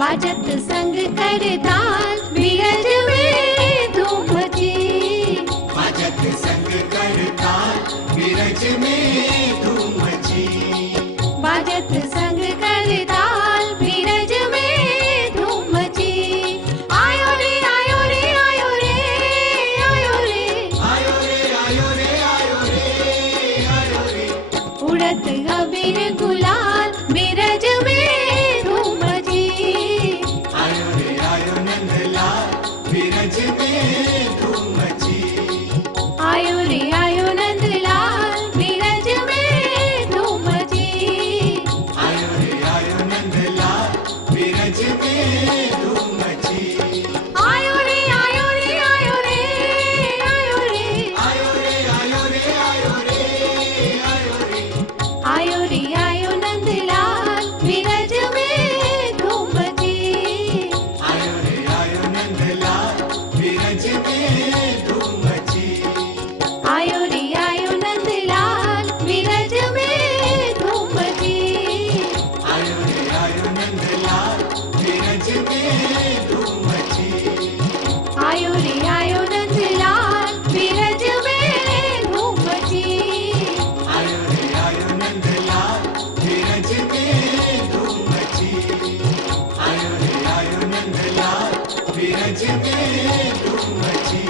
बाजत संग करताल बीरज में धूम मची। बाजत संग करताल बीरज में धूम मची। बाजत संग करताल बीरज में धूम मची। आयो रे आयो रे आयो रे आयो रे आयो रे आयो रे आयो रे आयो रे। उड़त अबीर गुलाल बीरज में धूम मची। आयो रे आयो नंदलाल बीरज में धूम मची। आयो रे आयो नंदलाल बीरज में धूम मची। आयो रे आयो नंदलाल बीरज में धूम मची। आयो रे आयो रे आयो रे आयो रे आयो रे आयो रे आयो रे आयो रे। आयो रे आयो नंदलाल बीरज में धूम मची। आयो रे आयो नंदलाल बीरज में धूम मची। आयो रे आयो नंदलाल बीरज में धूम मची। आयो रे आयो नंदलाल बीरज में धूम मची। आयो रे आयो नंदलाल बीरज में धूम मची। आयो रे आयो नंदलाल बीरज में धूम मची। आयो रे आयो नंदलाल बीरज में धूम मची।